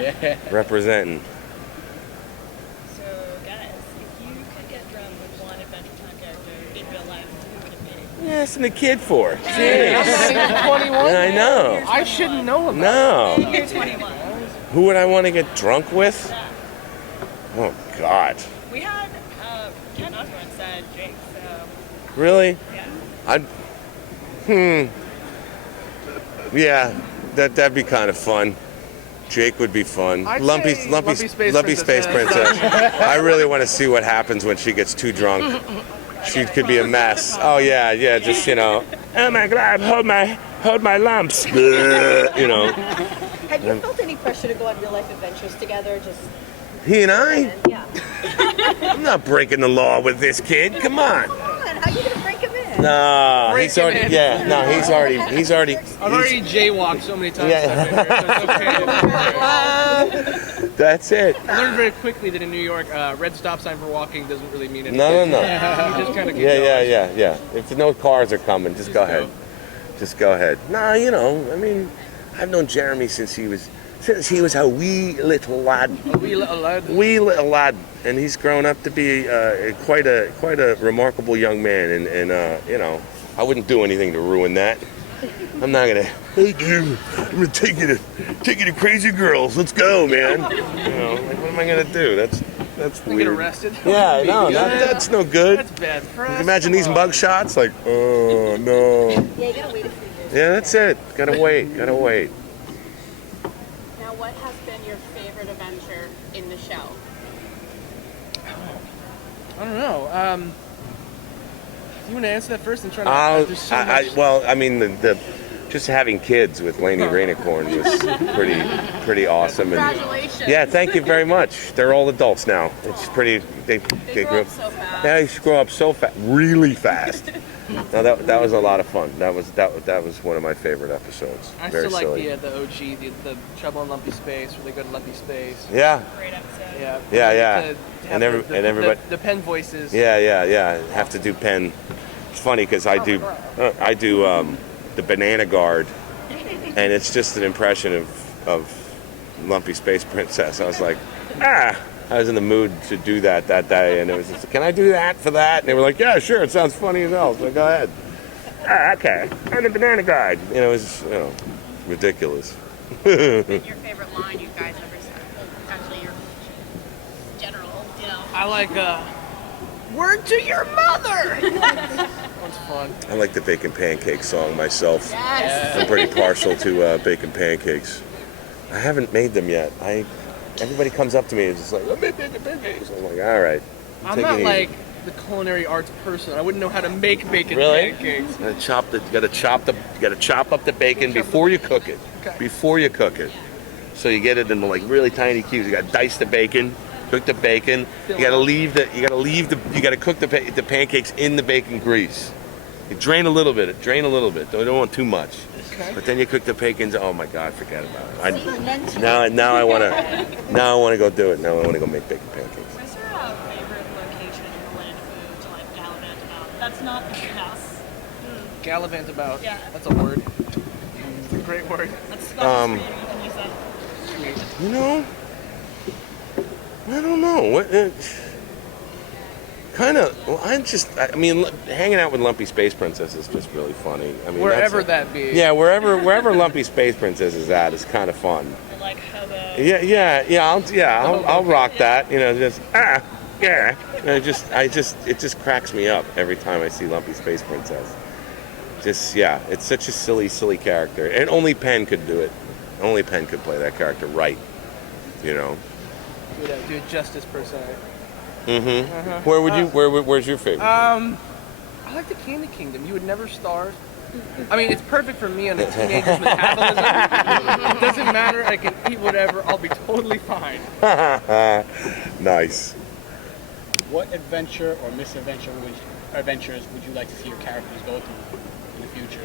Yeah. Representing. So, guys, if you could get drunk with one Adventure Time character in real life, who would it be? Yeah, asking the kid for. I'm Jeez. not even 21. Yeah, I know. I shouldn't know about No. You're 21. Who would I want to get drunk with? Oh, God. We had Ken Osborne said Jake, so Really? yeah. Yeah, that'd be kind of fun. Jake would be fun. I'd Lumpy say Space Lumpy Space Princess. I really want to see what happens when she gets too drunk. She could be a mess. Oh yeah, just oh my God, hold my lumps. You know. Have you felt any pressure to go on real life adventures together? Just He and I? yeah. I'm not breaking the law with this kid. Come on. Come on, how are you gonna break him in? No, Break he's him already. in. Yeah, no, he's already. I've already jaywalked so many times. Yeah. So it's okay. That's it. I learned very quickly that in New York, red stop sign for walking doesn't really mean anything. No. You just kind of Yeah. If no cars are coming, just go ahead. Just go ahead. Nah, I mean, I've known Jeremy since he was a wee little lad. A wee little lad. Wee little lad, and he's grown up to be quite a remarkable young man. And I wouldn't do anything to ruin that. I'm not gonna. Hey, dude, I'm gonna take you to Crazy Girls. Let's go, man. What am I gonna do? That's You weird. get arrested. Yeah, no, that's no good. That's bad press. Imagine these mug shots, like, oh no. Yeah, you gotta wait a few years. Yeah, that's it. Gotta wait. Now, what has been your favorite adventure in the show? I don't know. You want to answer that first? I'm trying to. There's so much. Well, I mean, the just having kids with Lainey Rainicorn was pretty awesome. And Congratulations. yeah, thank you very much. They're all adults now. It's pretty. They grew up so fast. Yeah, they grow up so fast, really fast. No, that was a lot of fun. That was one of my favorite episodes. I Very still like silly. the OG, the Trouble in Lumpy Space, where they go to Lumpy Space. Yeah. Great episode. Yeah. Yeah. And everybody. The pen voices. Yeah. Have to do pen. It's funny because I do the Banana Guard, and it's just an impression of Lumpy Space Princess. I was like, I was in the mood to do that day, and it was just, can I do that for that? And they were like, yeah, sure, it sounds funny as hell. So go ahead. Okay, I'm the Banana Guard. It was ridiculous. Your favorite line you guys ever said? Actually, your general, I like word to your mother. That's fun. I like the bacon pancake song myself. Yes. I'm pretty partial to bacon pancakes. I haven't made them yet. Everybody comes up to me and is just like, I made bacon pancakes. I'm like, all right. I'm take it not easy. like the culinary arts person. I wouldn't know how to make bacon Really? pancakes. You gotta chop up the bacon before you cook it. Okay. Before you cook it. So you get it in like really tiny cubes. You gotta dice the bacon, cook the bacon. You gotta cook the pancakes in the bacon grease. You drain a little bit. Don't want too much. Okay. But then you cook the bacon. Oh my God, forget about it. Now I wanna go do it. Now I wanna go make bacon pancakes. Was there a favorite location related food to like gallivant about? That's not the house. Gallivant about. Yeah. That's a word. It's a great word. That's Um, you can use that. Sweet. I don't know. I mean, hanging out with Lumpy Space Princess is just really funny. I mean, Wherever that be. Yeah, wherever Lumpy Space Princess is at is kind of fun. Or like hobo. I'll rock that. Just yeah. It just cracks me up every time I see Lumpy Space Princess. It's such a silly character, and only Penn could do it. Only Penn could play that character right. Do it justice per se. Mm-hmm. Uh-huh. Where would you? Where's your favorite? I like the Candy Kingdom. You would never starve. I mean, it's perfect for me on a teenager's metabolism. It doesn't matter. I can eat whatever. I'll be totally fine. Nice. What adventure or misadventure adventures would you like to see your characters go through in the future?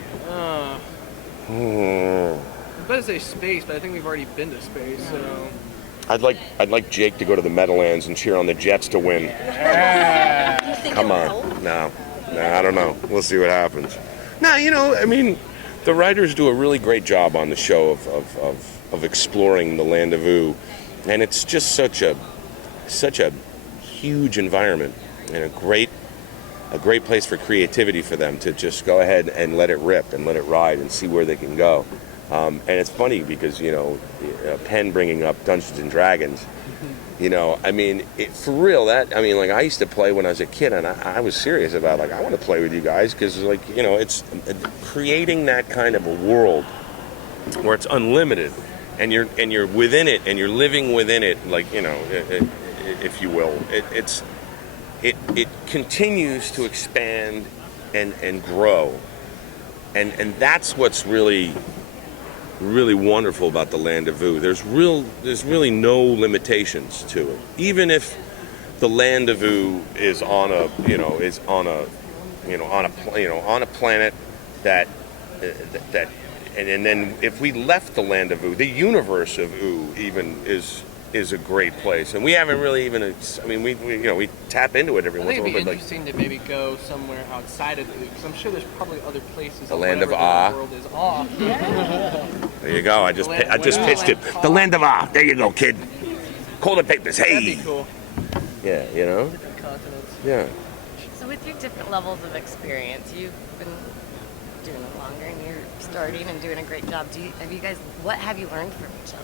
I'm about to say space, but I think we've already been to space, so. I'd like Jake to go to the Meadowlands and cheer on the Jets to win. Come on. No, I don't know. We'll see what happens. No, I mean, the writers do a really great job on the show of of exploring the land of Ooh, and it's just such a huge environment and a great place for creativity for them to just go ahead and let it rip and let it ride and see where they can go. And it's funny because, you know, Penn bringing up Dungeons and Dragons, you know, I mean, for real, like I used to play when I was a kid, and I was serious about, like, I want to play with you guys because, like, you know, it's creating that kind of a world where it's unlimited and you're within it and you're living within it, like, you know, if you will. It continues to expand and grow, and that's what's really wonderful about the land of Ooh. There's really no limitations to it. Even if the land of Ooh is on a planet that and then if we left the land of Ooh, the universe of Ooh even is a great place, and we haven't really even. I mean, we tap into it every once in a while. I think it'd be But interesting to maybe go somewhere outside of it, because I'm sure there's probably other places. The land of whatever Ah. the world is. Ah. there you go. I just pitched it. The land of Ah. There you go, kid. Call the papers. Hey. That'd be cool. Yeah, you know. Different continents. Yeah. So with your different levels of experience, you've been doing it longer and you're starting and doing a great job. What have you learned from each other?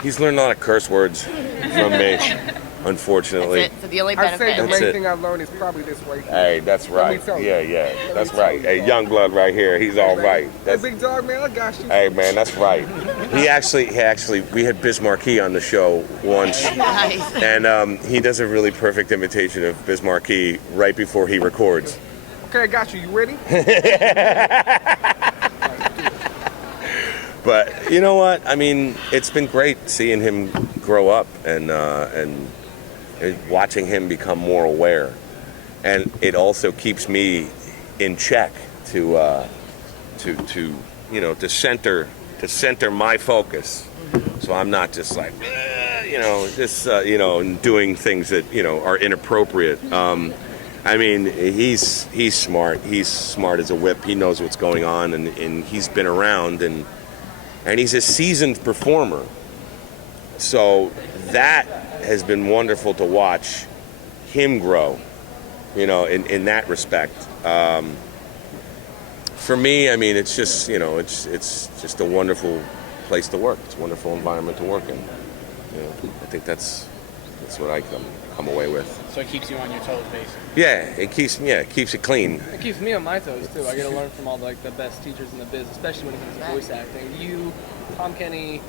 He's learned a lot of curse words from me, unfortunately. That's it. So the only I'd say benefit. the That's main it. thing I've learned is probably this way. Hey, that's right. tell you. Yeah, that's tell right. you, Hey, dog. young blood right here. He's all right. Hey, That's, big dog, man, I got you. hey, man, that's right. He actually, we had Biz Markie on the show once, Nice. and he does a really perfect imitation of Biz Markie right before he records. Okay, I got you. You ready? But you know what? I mean, it's been great seeing him grow up and watching him become more aware, and it also keeps me in check to center my focus, so I'm not just like doing things that are inappropriate. I mean, he's smart. He's smart as a whip. He knows what's going on, and he's been around and he's a seasoned performer. So that has been wonderful to watch him grow, in that respect. For me, I mean, it's just, it's just a wonderful place to work. It's a wonderful environment to work in. I think that's what I come away with. So it keeps you on your toes, basically. Yeah, it keeps it clean. It keeps me on my toes too. I get to learn from all the best teachers in the biz, especially when it comes to voice acting. You, Tom Kenny,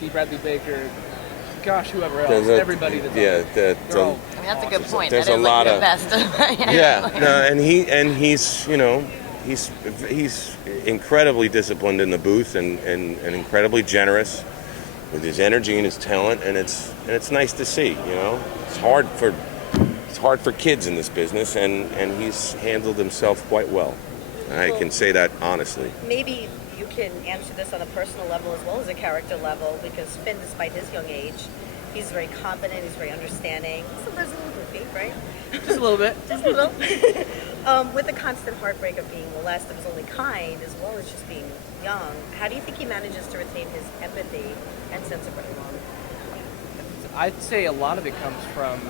D. Bradley Baker, gosh, whoever else, everybody that's yeah, they're all I mean, that's a good point. There's That a is lot like of- the best. Yeah, no, and he's incredibly disciplined in the booth and incredibly generous with his energy and his talent, and it's nice to see. It's hard for kids in this business, and he's handled himself quite well. I can say that honestly. Maybe you can answer this on a personal level as well as a character level, because Finn, despite his young age, he's very competent, he's very understanding, sometimes a little goofy, right? just a little bit. Just a little. With the constant heartbreak of being molested of his only kind, as well as just being young, how do you think he manages to retain his empathy and sense of right and wrong? I'd say a lot of it comes from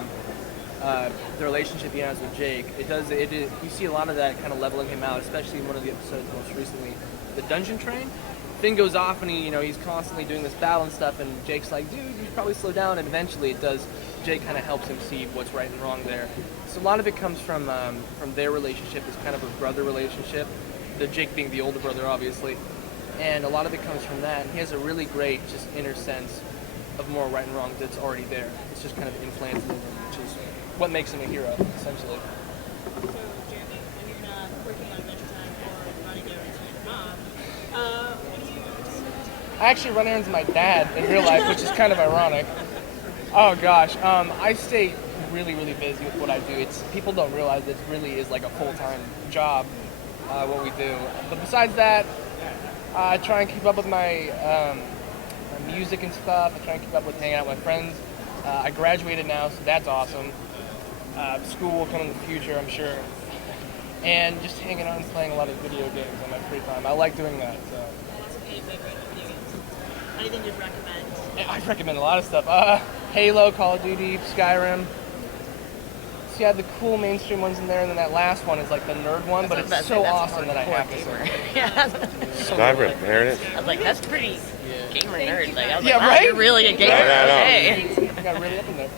the relationship he has with Jake. You see a lot of that kind of leveling him out, especially in one of the episodes most recently, the Dungeon Train. Finn goes off and he's constantly doing this battle and stuff, and Jake's like, dude, you should probably slow down, and eventually it does. Jake kind of helps him see what's right and wrong there. So a lot of it comes from their relationship, this kind of a brother relationship, the Jake being the older brother, obviously, and a lot of it comes from that. And he has a really great just inner sense of moral right and wrong that's already there. It's just kind of implanted in him, which is what makes him a hero, essentially. So, Jeremy, when you're not working on Adventure Time or running errands with your mom, what do you do? I actually run errands with my dad in real life, which is kind of ironic. Oh gosh, I stay really, really busy with what I do. People don't realize it really is like a full-time job, what we do. But besides that, I try and keep up with my music and stuff. I try and keep up with hanging out with my friends. I graduated now, so that's awesome. School will come in the future, I'm sure. And just hanging out and playing a lot of video games on my free time. I like doing that. So. Anything you'd recommend? I recommend a lot of stuff. Halo, Call of Duty, Skyrim. So you have the cool mainstream ones in there, and then that last one is like the nerd one, but it's so awesome that I have to say. Yeah. Skyrim, there it is. I was like, that's pretty gamer nerd. Like, I was Yeah, like, wow, right? you're really a gamer. No. Okay. I got really up in there.